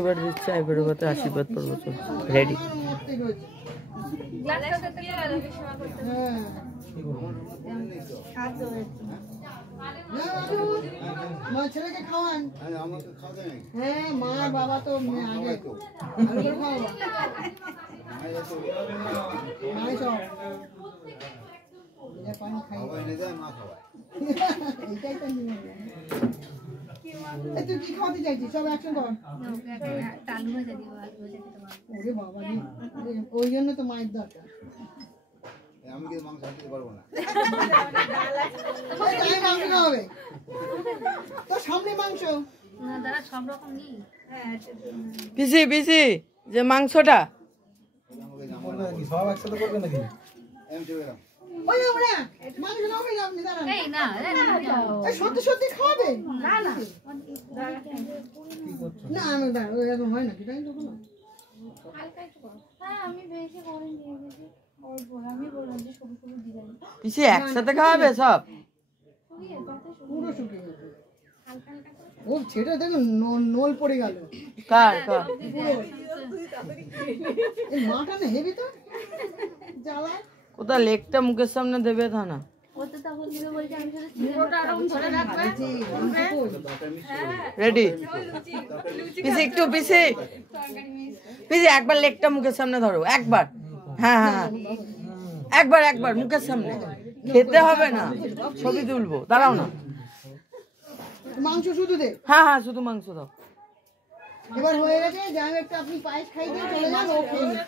এবার দিচ্ছে আইবুড়ো ভাতে আশীর্বাদ পর্ব চলছে। রেডি। ছেলেকে খাওয়ান। হ্যাঁ মা বাবা তো আগে তুই কি খাওয়াতে চাইছিস? সব একশো কর। ওরে বাবা, ওই জন্য তো মায়ের দরকার। আমি কিন্তু মাংস আনতে পারবো না। মাংস খাওয়াবে তোর সামনে মাংস। পিসি পিসি যে মাংসটা সব একসাথে করবে নাকি? সত্যি সত্যি খাওয়াবে? না না না, আমি এরকম হয় নাকি? তাই তো না, পিসি একসাথে খাওয়াবে সব? পুরো শুকিয়ে গেছে। ও ছেড়ে দেখো নোল পড়ে গেল। কার কার? এই মাটা না হেভি তো জ্বালা। কোথা লেগটা মুখের সামনে দেবে তা না? রেডি পিসি, একটু পিসি পিসি একবার লেগটা মুখের সামনে ধরো একবার। হ্যাঁ হ্যাঁ একবার একবার মুখের সামনে। খেতে হবে না, ছবি তুলবো, দাঁড়াও না। মাংস শুধু দে। হ্যাঁ হ্যাঁ শুধু মাংস দাও। এবার হয়ে গেছে, যাই একটা আপনি পায়েস খাই দিয়ে চলে যান, ও খেয়ে নিন।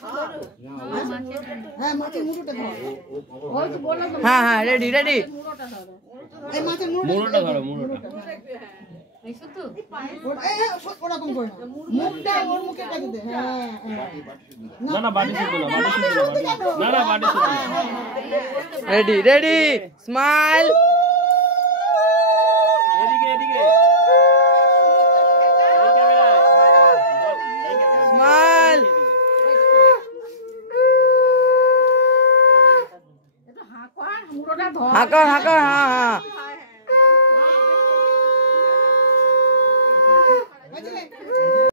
হ্যাঁ মাছের মুড়োটা ধরো। হ্যাঁ হ্যাঁ রেডি রেডি। এই মাছের মুড়োটা ধরো, মুড়োটা। ওরকম করে না, মুখটা ওর মুখের কাছে দে। হ্যাঁ না না বাটি শুধু না, বাটি শুধু না, না বাটি শুধু না। Ready ready smile. এদিকে এদিকে স্মাইল। হাঁকর হাঁকর হ্যাঁ হ্যাঁ।